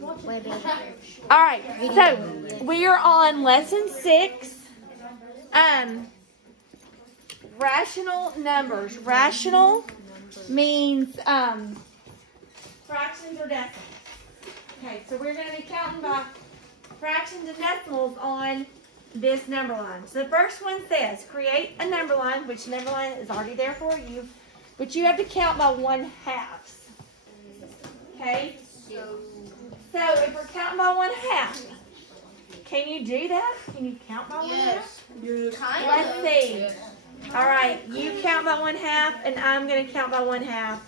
All right, so we are on lesson 6. Rational numbers. Rational means fractions or decimals. Okay, so we're going to be counting by fractions and decimals on this number line. So the first one says, create a number line, which number line is already there for you, but you have to count by 1/2. Okay? So if we're counting by 1/2, can you do that? Can you count by 1/2? Let's see. All right, you count by 1/2, and I'm going to count by 1/2.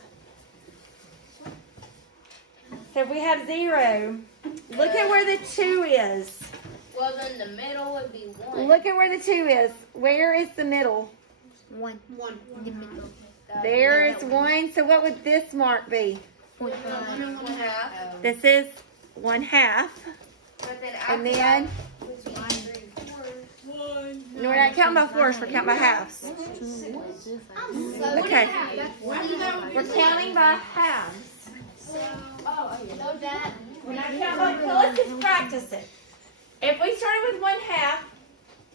So if we have 0, look at where the 2 is. Well, then the middle would be 1. Look at where the 2 is. Where is the middle? 1. In the middle. There is 1. So what would this mark be? 1/2. This is 1/2. And then, no, we're not counting by 4s, we're counting by halves. Okay. We're counting by halves. We're not counting by, so let's just practice it. If we started with 1/2,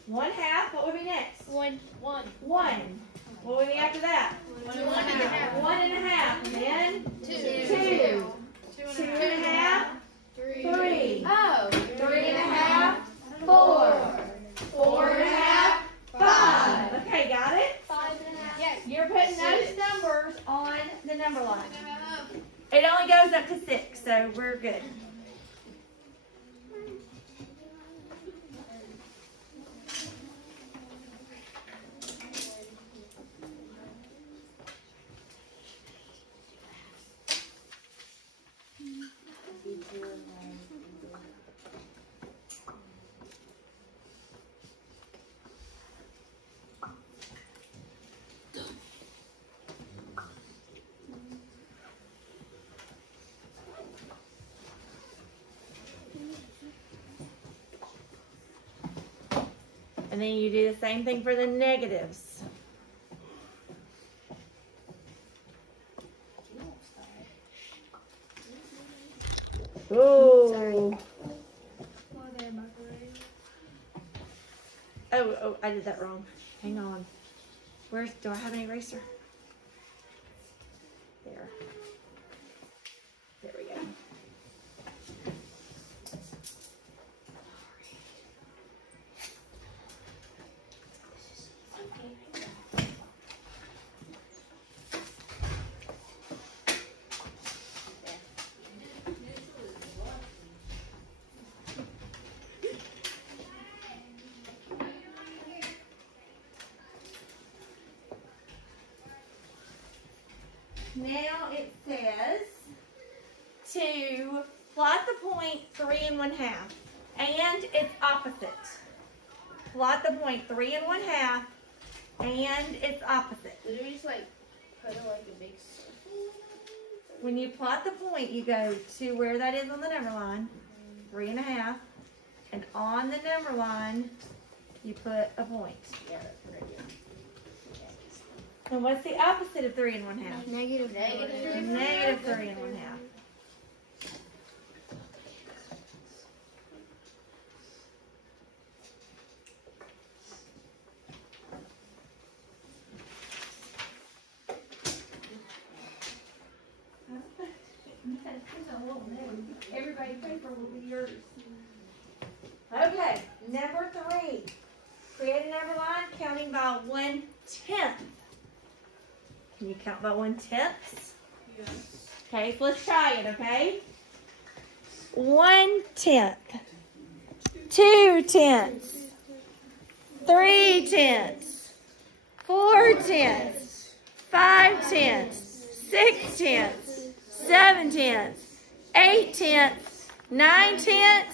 1/2, what would be next? 1. 1. What would be after that? 1.5. 1.5. And then 2. 2.5. 3. Oh. 3.5. 4. 4.5. 5. Okay, got it? 5.5. Yes. You're putting those numbers on the number line. It only goes up to 6, so we're good. And then you do the same thing for the negatives. Oh. Oh, I did that wrong. Hang on. Do I have an eraser? There. There we go. Now it says to plot the point 3 1/2 and its opposite. Plot the point 3 1/2 and its opposite. Did we just like put it like a big circle? When you plot the point, you go to where that is on the number line, 3 1/2, and on the number line, you put a point. Yeah, that's what I do. And what's the opposite of 3 1/2? Negative. Negative 3 1/2. Everybody's paper will be yours. Okay, number 3. Create a number line counting by 1/10. Can you count by 1/10? Yes. Okay, so let's try it, okay? 1/10. 2/10. 3/10. 4/10. 5/10. 6/10. 7/10. 8/10. 9/10.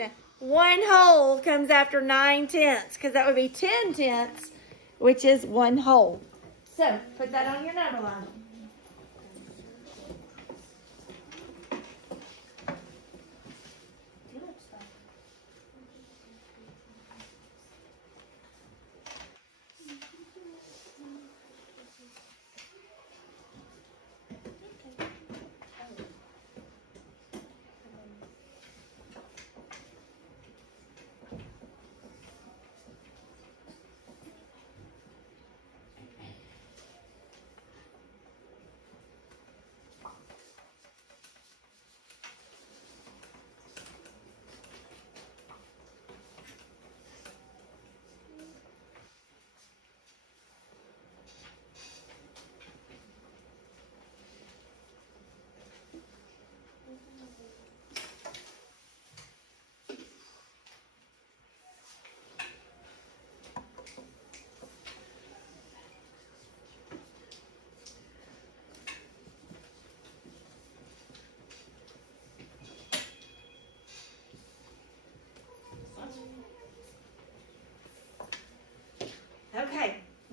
1. 1 whole comes after 9/10, because that would be 10/10, which is 1 whole. So put that on your number line.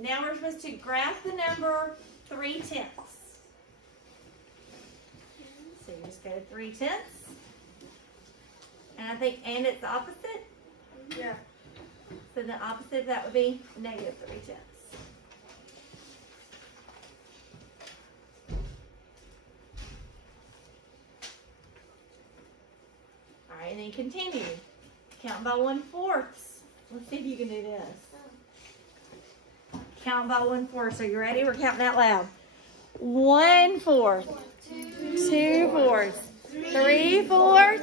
Now we're supposed to graph the number 3/10. So you just go to 3/10. And it's the opposite? Yeah. So the opposite of that would be negative 3/10. All right, and then continue. Count by 1/4. Let's see if you can do this. Count by 1/4. So you ready? We're counting out loud. 1/4. 2/4. 3/4.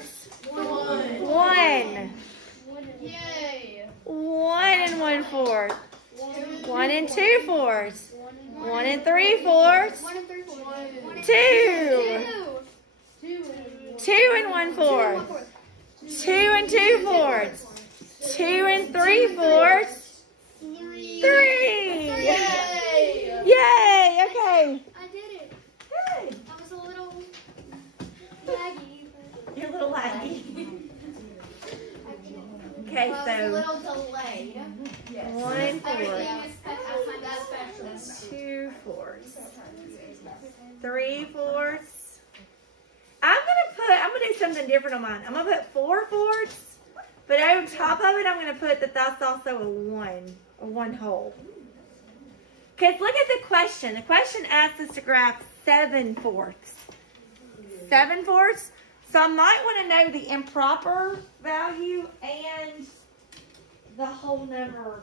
1. Yay! 1 and 1/4. 1 and 2/4. 1 and 3/4. 1 and 3/4. 2. 2 and 1/4. 2 and 2/4. 2 and 3/4. 3. Yay! Yay! Okay. I did it. Good. I was a little laggy. You're a little laggy. I did it. Okay, A so little delayed. Yes. 1/4. That's 2/4. 3/4. I'm gonna do something different on mine. I'm gonna put 4/4, but on top of it, I'm gonna put that's also a 1 whole. Cause look at the question. The question asks us to graph 7/4. 7/4. So I might want to know the improper value and the whole number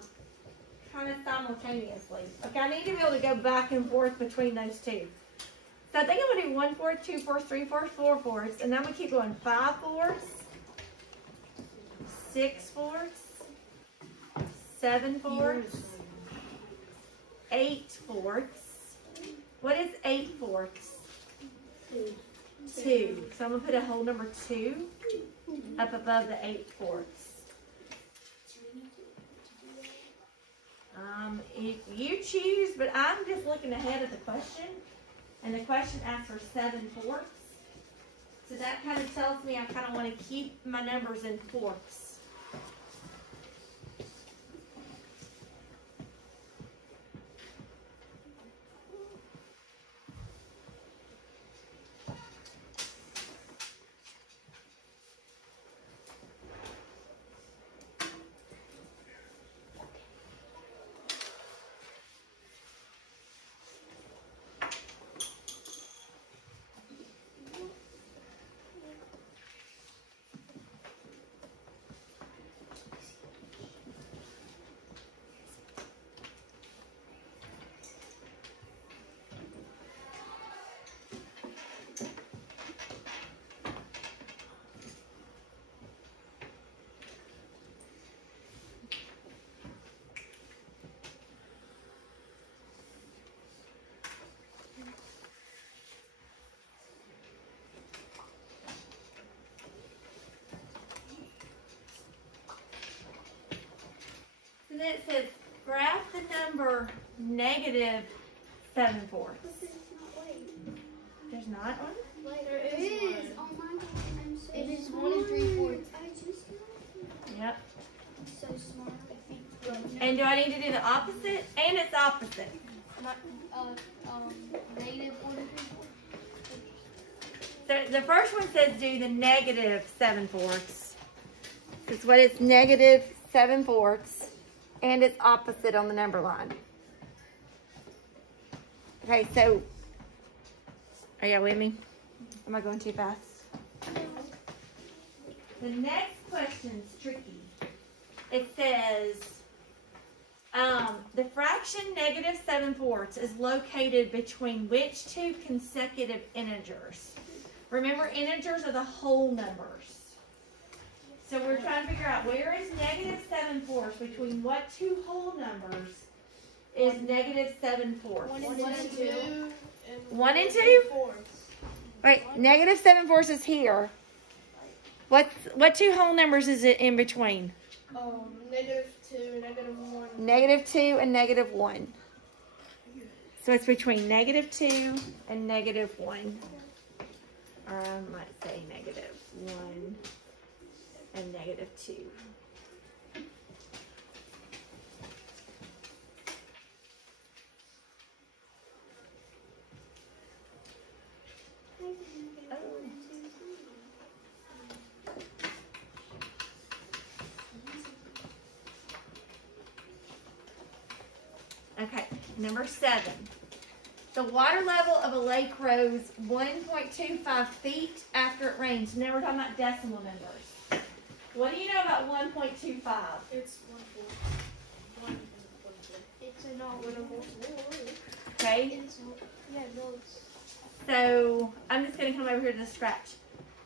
kind of simultaneously. Okay, I need to be able to go back and forth between those two. So I think I'm going to do 1/4, 2/4, 3/4, 4/4, and then I'm going to keep going 5/4, 6/4, 7/4, 8/4. What is 8/4? 2. So I'm going to put a whole number 2 up above the 8/4. If you choose, but I'm just looking ahead of the question, and the question asks for 7/4. So that kind of tells me I kind of want to keep my numbers in fourths. And then it says, graph the number -7/4. There's not one? There is. Oh my God, I'm so It is 1 and 3/4. I just know. Yep. So smart. And do I need to do the opposite? And it's opposite. Negative 1 and 3/4. So the first one says do the -7/4. That's what it's -7/4. And it's opposite on the number line. Okay, so are y'all with me? Am I going too fast? The next question's tricky. It says, the fraction -7/4 is located between which two consecutive integers? Remember, integers are the whole numbers. So we're trying to figure out where is -7/4 between what two whole numbers is -7/4? 1 and 2. 1 and 2? Wait, -7/4 is here. What two whole numbers is it in between? -2, -1. -2 and -1. So it's between -2 and -1. Or I might say -1 and -2. Number 7. The water level of a lake rose 1.25 feet after it rained. Now we're talking about decimal numbers. What do you know about 1.25? It's 1/4. It's a not winnable. Okay. Yeah, no, it's. So I'm just going to come over here to the scratch.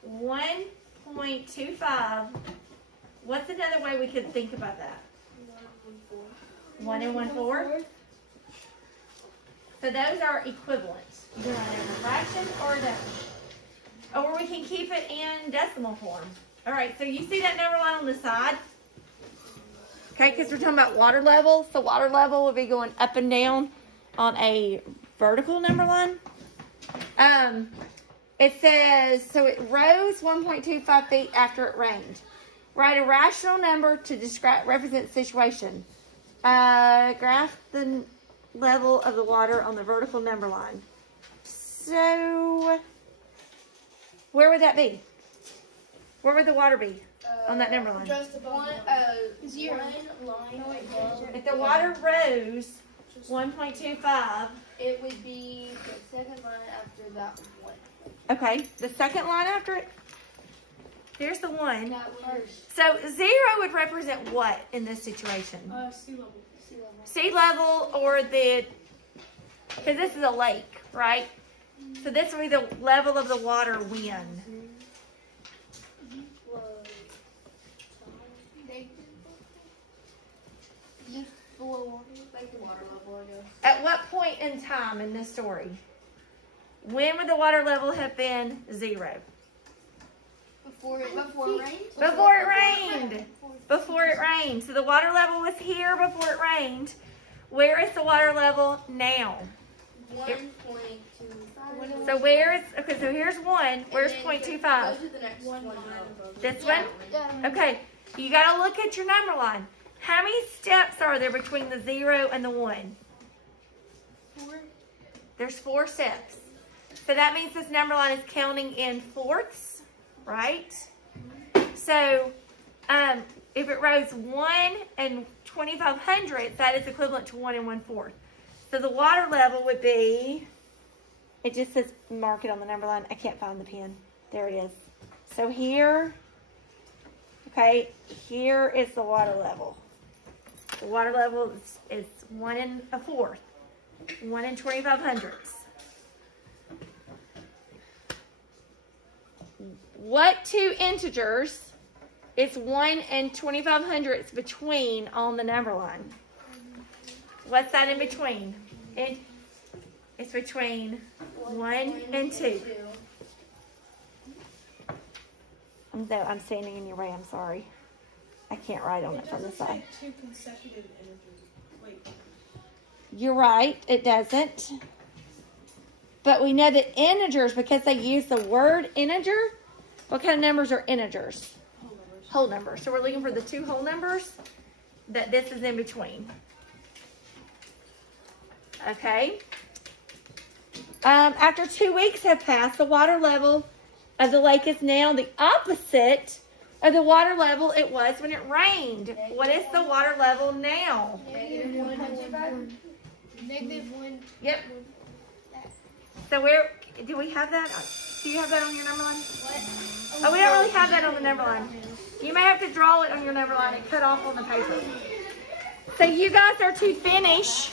1.25. What's another way we could think about that? 1 and 1/4. So those are equivalent. You can write it in a fraction or a decimal. Or we can keep it in decimal form. All right, so you see that number line on the side? Okay, because we're talking about water level. So water level will be going up and down on a vertical number line. It says, so it rose 1.25 feet after it rained. Write a rational number to describe, represent the situation. Graph the level of the water on the vertical number line. So, where would that be? Where would the water be on that number line? Just above 0. one line above. If the water rose 1.25, It would be the second line after that one. okay, the second line after it, there's the 1. That one. So 0 would represent what in this situation? Sea level. Sea level or the, because this is a lake, right? So this will be the level of the water when. Just below. Like the water level, I guess. At what point in time in this story? When would the water level have been 0? Before it rained? Before it rained. Before it rained. So the water level was here before it rained. Where is the water level now? 1.25. So where is, okay, so here's 1. Where's 0.25? Go to the next one above. This one? Okay, you got to look at your number line. How many steps are there between the 0 and the 1? 4. There's 4 steps. So that means this number line is counting in fourths, right? So if it rose 1 and 25/100, that is equivalent to 1 and 1/4. So the water level would be, it just says mark it on the number line. I can't find the pen. There it is. So here, okay, here is the water level. The water level is 1 1/4, 1 and 25/100. What two integers is 1 and 25/100 between on the number line? What's that in between? It's between 1 and 2. I'm standing in your way. I'm sorry. I can't write on it from the side. Two consecutive integers. Wait. You're right. It doesn't. But we know that integers, because they use the word integer, what kind of numbers are integers? Whole numbers. Whole numbers. So we're looking for the 2 whole numbers that this is in between. Okay. After 2 weeks have passed, the water level of the lake is now the opposite of the water level it was when it rained. What is the water level now? -1. -1. Yep. So where, do we have that? Do you have that on your number line? What? Oh, we don't really have that on the number line. You may have to draw it on your number line and cut off on the paper. So you guys are to finish